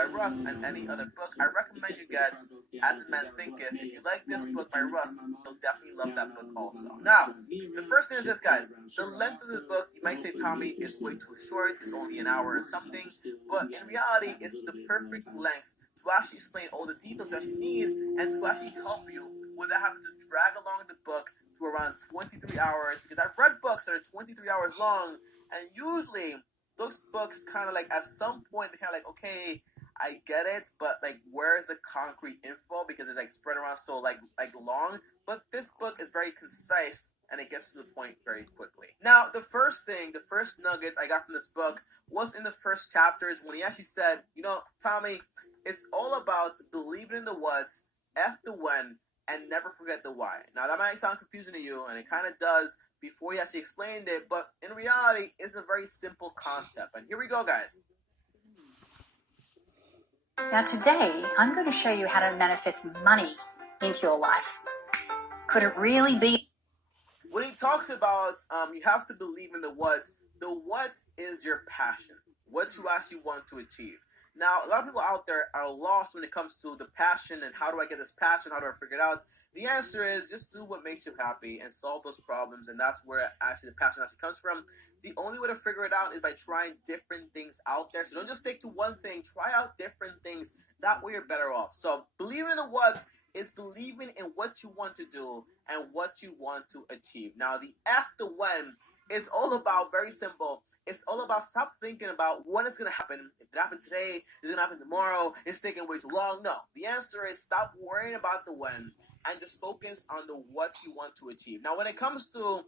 by Russ and any other book, I recommend you get As a Man Thinketh. If you like this book by Russ, you'll definitely love that book also. Now, the first thing is this, guys. The length of the book, you might say, Tommy, is way too short. It's only an hour or something. But in reality, it's the perfect length to actually explain all the details you actually need and to actually help you without having to drag along the book to around 23 hours. Because I've read books that are 23 hours long, and usually those books kind of like, at some point, they're kind of like, okay, I get it, but like, where's the concrete info? Because it's like spread around so like long. But this book is very concise and it gets to the point very quickly. Now, the first nuggets I got from this book was in the first chapters when he actually said, Tommy, it's all about believing in the what, F the when, and never forget the why. Now, that might sound confusing to you, and it kind of does before he actually explained it, but in reality, it's a very simple concept. And here we go, guys. Now today, I'm going to show you how to manifest money into your life. Could it really be? When he talks about you have to believe in the what is your passion, what you actually want to achieve. Now, a lot of people out there are lost when it comes to the passion and how do I get this passion, how do I figure it out? The answer is just do what makes you happy and solve those problems, and that's where actually the passion actually comes from. The only way to figure it out is by trying different things out there. So don't just stick to one thing, try out different things. That way you're better off. So believing in the what is believing in what you want to do and what you want to achieve. Now, the F, the when, is all about, very simple, it's all about stop thinking about when it's going to happen. If it happened today, it's going to happen tomorrow, it's taking way too long. No, the answer is stop worrying about the when and just focus on the what you want to achieve. Now, when it comes to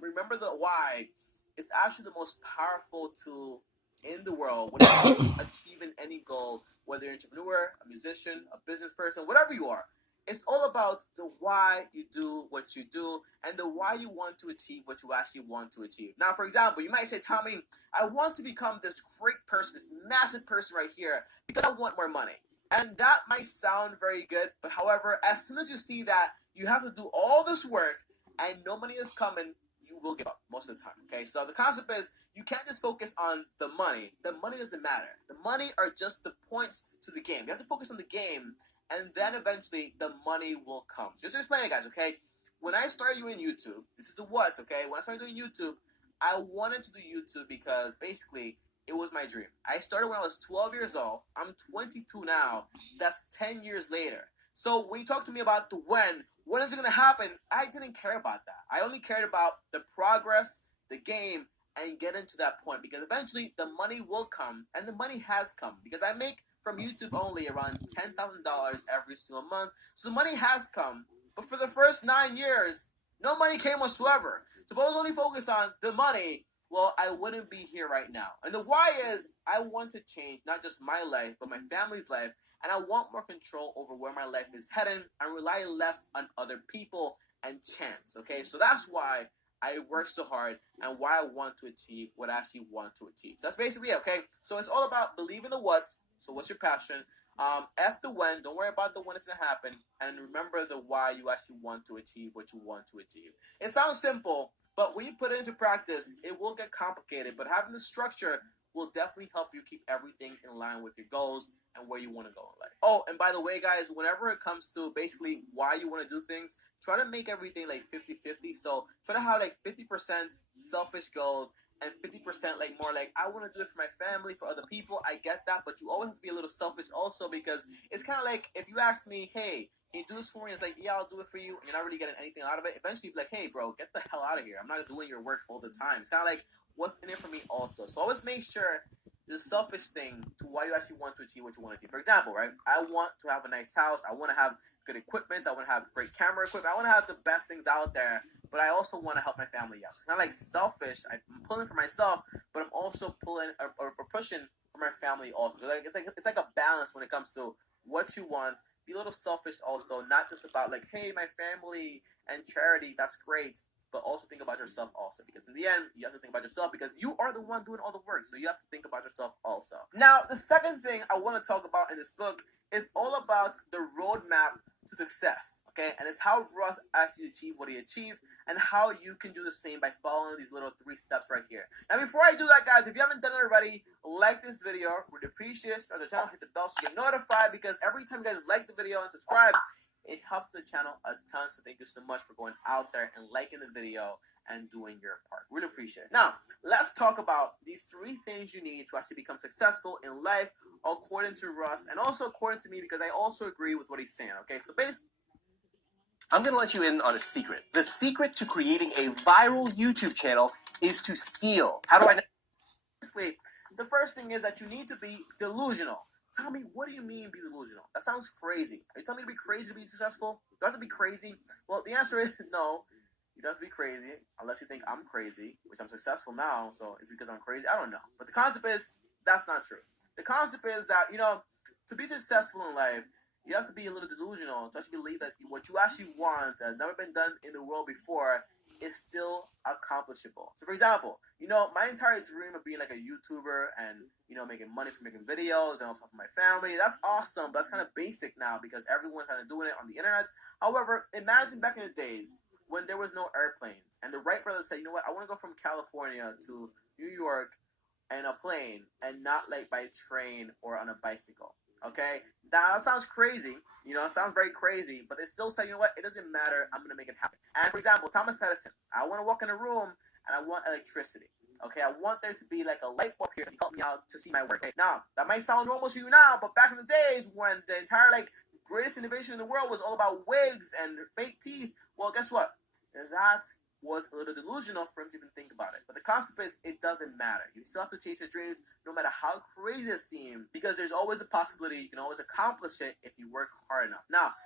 remember the why, it's actually the most powerful tool in the world when it comes to achieving any goal, whether you're an entrepreneur, a musician, a business person, whatever you are. It's all about the why you do what you do and the why you want to achieve what you actually want to achieve. Now, for example, you might say, Tommy, I want to become this great person, this massive person right here because I want more money. And that might sound very good, but however, as soon as you see that you have to do all this work and no money is coming, you will give up most of the time, okay? So the concept is you can't just focus on the money. The money doesn't matter. The money are just the points to the game. You have to focus on the game, and then eventually the money will come. Just to explain it, guys, okay? When I started doing YouTube, this is the what, okay? When I started doing YouTube, I wanted to do YouTube because basically it was my dream. I started when I was 12 years old. I'm 22 now. That's 10 years later. So when you talk to me about the when is it going to happen? I didn't care about that. I only cared about the progress, the game, and getting to that point because eventually the money will come, and the money has come because I make from YouTube only around $10,000 every single month. So the money has come, but for the first 9 years, no money came whatsoever. So if I was only focused on the money, well, I wouldn't be here right now. And the why is I want to change not just my life, but my family's life. And I want more control over where my life is heading and rely less on other people and chance. Okay, so that's why I work so hard and why I want to achieve what I actually want to achieve. So that's basically it, okay? So it's all about believing the what. So what's your passion? F the when. Don't worry about the when it's going to happen. And remember the why you actually want to achieve what you want to achieve. It sounds simple, but when you put it into practice, it will get complicated. But having the structure will definitely help you keep everything in line with your goals and where you want to go in life. Oh, and by the way, guys, whenever it comes to basically why you want to do things, try to make everything like 50-50. So try to have like 50% selfish goals and 50% like more like I want to do it for my family, for other people. I get that, but you always have to be a little selfish also because it's kind of like if you ask me, hey, can you do this for me? It's like, yeah, I'll do it for you. And you're not really getting anything out of it. Eventually, you'll be like, hey, bro, get the hell out of here. I'm not doing your work all the time. It's kind of like, what's in it for me also? So always make sure the selfish thing to why you actually want to achieve what you want to achieve. For example, right? I want to have a nice house. I want to have good equipment. I want to have great camera equipment. I want to have the best things out there. But I also want to help my family out. So it's not like selfish. I'm pulling for myself, but I'm also pulling or pushing for my family also. So like it's like a balance when it comes to what you want. Be a little selfish also, not just about like, hey, my family and charity, that's great, but also think about yourself also. Because in the end, you have to think about yourself because you are the one doing all the work. So you have to think about yourself also. Now, the second thing I want to talk about in this book is all about the roadmap to success. Okay, and it's how Russ actually achieved what he achieved and how you can do the same by following these little 3 steps right here. Now, before I do that, guys, if you haven't done it already, like this video. Would appreciate it. Subscribe to the channel, hit the bell so you get notified, because every time you guys like the video and subscribe, it helps the channel a ton. So thank you so much for going out there and liking the video and doing your part. Really appreciate it. Now, let's talk about these 3 things you need to actually become successful in life, according to Russ, and also according to me, because I also agree with what he's saying. Okay, so basically, I'm going to let you in on a secret. The secret to creating a viral YouTube channel is to steal. How do I know? basically, the first thing is that you need to be delusional. Tell me, what do you mean be delusional? That sounds crazy. Are you telling me to be crazy to be successful? Do I have to be crazy? Well, the answer is no. You don't have to be crazy unless you think I'm crazy, which I'm successful now, so it's because I'm crazy. I don't know. But the concept is, that's not true. The concept is that, to be successful in life, you have to be a little delusional to actually believe that what you actually want that has never been done in the world before is still accomplishable. So, for example, my entire dream of being like a YouTuber and, making money from making videos and also for my family, that's awesome, but that's kind of basic now because everyone's kind of doing it on the internet. However, imagine back in the days when there was no airplanes and the Wright brothers said, you know what, I want to go from California to New York in a plane and not like by train or on a bicycle. Okay, that sounds crazy. It sounds very crazy, but they still say, you know what, it doesn't matter. I'm gonna make it happen. And for example, Thomas Edison, I want to walk in a room and I want electricity. Okay, I want there to be like a light bulb here to help me out to see my work. Okay? Now, that might sound normal to you now, but back in the days when the entire greatest innovation in the world was all about wigs and fake teeth, well, guess what? That was a little delusional for him to even think about it. But the concept is, it doesn't matter. You still have to chase your dreams no matter how crazy it seems, because there's always a possibility you can always accomplish it if you work hard enough. Now,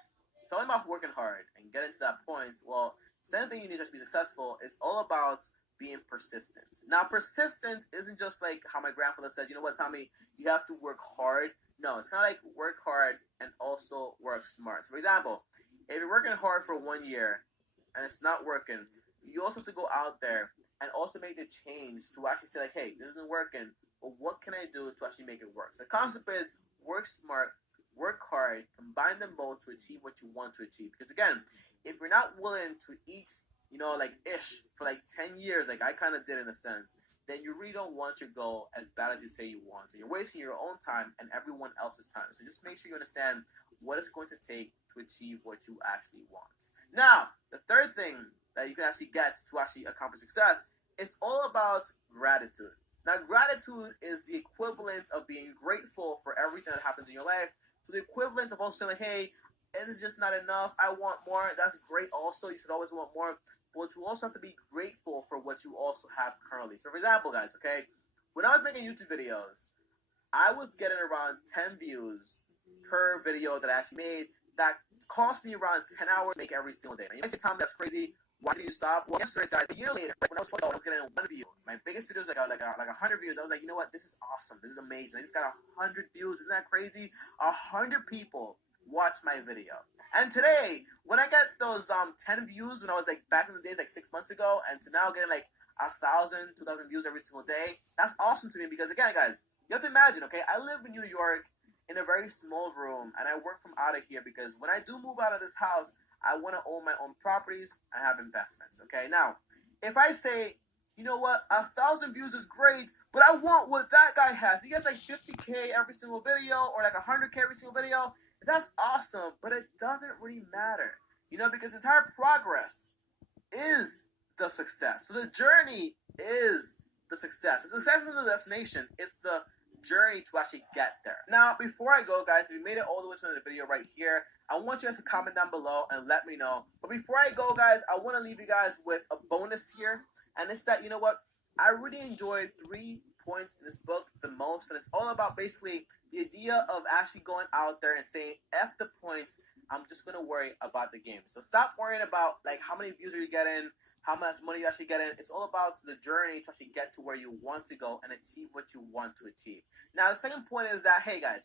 talking about working hard and getting to that point, well, second thing you need to be successful is all about being persistent. Now, persistence isn't just like how my grandfather said, you know what, Tommy, you have to work hard. No, it's kind of like work hard and also work smart. So, for example, if you're working hard for 1 year and it's not working, you also have to go out there and also make the change to actually say, like, hey, this isn't working, but what can I do to actually make it work? So the concept is work smart, work hard, combine them both to achieve what you want to achieve. Because again, if you're not willing to eat, for 10 years, like I kind of did in a sense, then you really don't want your goal as bad as you say you want. So you're wasting your own time and everyone else's time. So just make sure you understand what it's going to take to achieve what you actually want. Now, the third thing that you can actually get to actually accomplish success is all about gratitude. Now, gratitude is the equivalent of being grateful for everything that happens in your life. So the equivalent of also saying, like, hey, it is just not enough. I want more. That's great also. You should always want more. But you also have to be grateful for what you also have currently. So, for example, guys, okay, when I was making YouTube videos, I was getting around 10 views per video that I actually made. That cost me around 10 hours to make every single day. Now, you might say, Tom, that's crazy. Why did you stop? Well, yes, guys, a year later, when I was 12, I was getting 1 view. My biggest video was like 100 views. I was like, you know what? This is awesome. This is amazing. I just got 100 views. Isn't that crazy? 100 people watched my video. And today, when I get those 10 views, when I was back in the days, 6 months ago, and to now getting 1,000, 2,000 views every single day, that's awesome to me because, again, guys, you have to imagine, okay, I live in New York in a very small room, and I work from out of here because when I do move out of this house, I want to own my own properties and have investments, okay? Now, if I say, you know what, 1,000 views is great, but I want what that guy has. He gets 50K every single video or 100K every single video. That's awesome, but it doesn't really matter, because the entire progress is the success. So the journey is the success. The success is the destination. It's the journey to actually get there. Now, before I go, guys, if you made it all the way to the video right here, I want you guys to comment down below and let me know. But before I go, guys, I want to leave you guys with a bonus here. And it's that, you know what? I really enjoyed 3 points in this book the most. And it's all about basically the idea of actually going out there and saying, F the points, I'm just going to worry about the game. So stop worrying about how many views are you getting, how much money you actually get in. It's all about the journey to actually get to where you want to go and achieve what you want to achieve. Now, the second point is that, hey, guys,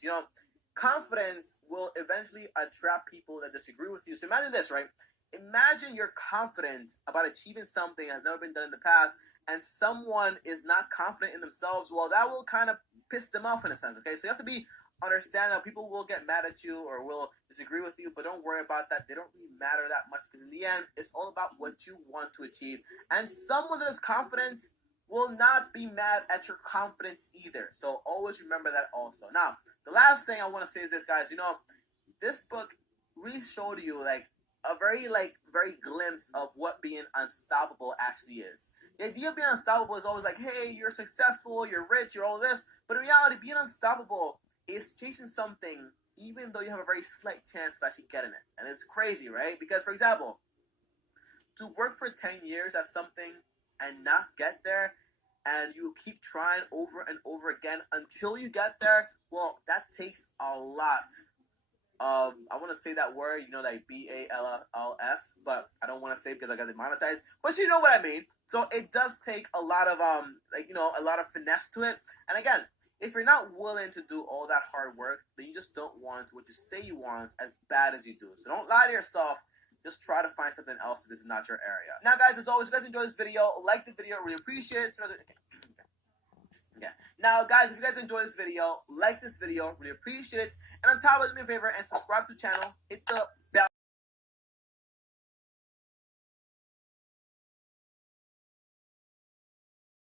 confidence will eventually attract people that disagree with you. So imagine this, right? Imagine you're confident about achieving something that has never been done in the past, and someone is not confident in themselves. Well, that will kind of piss them off in a sense, okay? So you have to be understand that people will get mad at you or will disagree with you, but don't worry about that. They don't really matter that much because in the end, it's all about what you want to achieve. And someone that is confident will not be mad at your confidence either. So always remember that also. Now, the last thing I want to say is this, guys. You know, this book really showed you like a very glimpse of what being unstoppable actually is. The idea of being unstoppable is always like, hey, you're successful, you're rich, you're all this. But in reality, being unstoppable is chasing something even though you have a very slight chance of actually getting it. And it's crazy, right? Because, for example, to work for 10 years at something and not get there, and you keep trying over and over again until you get there, well, that takes a lot of, I want to say that word, you know, like BALLS, but I don't want to say it because I got demonetized, but you know what I mean. So it does take a lot of, a lot of finesse to it. And again, if you're not willing to do all that hard work, then you just don't want what you say you want as bad as you do. So don't lie to yourself. Just try to find something else if this is not your area. Now, guys, as always, if you guys enjoyed this video, like the video, really appreciate it. Now, guys, if you guys enjoyed this video, like this video, really appreciate it. And on top of it, do me a favor and subscribe to the channel. Hit the bell.